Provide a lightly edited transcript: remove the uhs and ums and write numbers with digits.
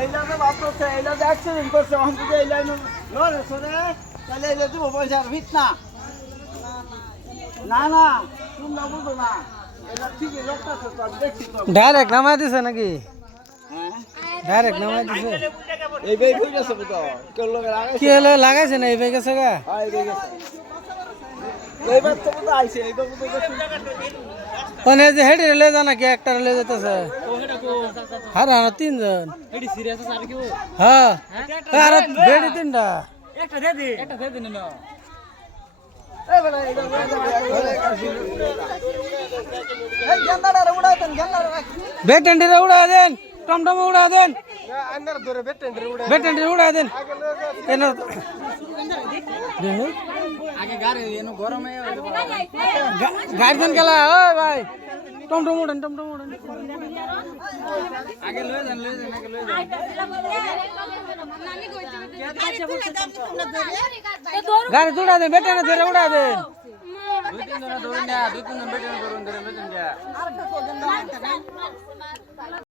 এই লাইনে বাপ করছে, এই লাইনে অ্যাক্সিডেন্ট করছে, অন্তত এই লাইনে লড়ে সরে, তাহলে এই দিব পয়সা আর ভিত না। না না, তোমরা বুঝো না, এটা ঠিকই লোকটা আছে তো, আমি দেখছি তো। ডাইরেক্ট নামাই দিছে নাকি? হ্যাঁ, ডাইরেক্ট নামাই দিছে। এই বেই হয়ে গেছে তো, কেউ লোকের আগে কি হলো লাগাইছে না এই ভাই গেছে গা? হ্যাঁ, এই বেই গেছে। এইবার তো বোধ আইছে, এইবার বোধ গেছে। মানে যে হেডে লে যা নাকি একটা লে যেতেছে? হ্যাঁ না তিনজন। এডি সিরিয়াস আছে আর কি ও? হ্যাঁ আর বেড়ি তিনটা। একটা দে দে না। এই বড় এই গেন্দাটা উড়াই দেন, গেন্দাটা রাখি। বেটেন্ডিরে উড়া দেন, টমটম উড়া দেন, আন্দার ধরে বেটেন্ডি উড়াই। বেটেন্ডিরে উড়া দেন। কেন আগে গাড়ি এনো গরমে গাড়ি দেন গেলা ওই ভাই টমটম উড়েন আগে লয়ে যান আগে লয়ে যান। গাড়ি উড়া দেন, বেটেন্ডি ধরে উড়া দেন। দুই তিন জন ধরুন না, দুই তিন জন বেটে ধরুন ধরে লয়ে যান।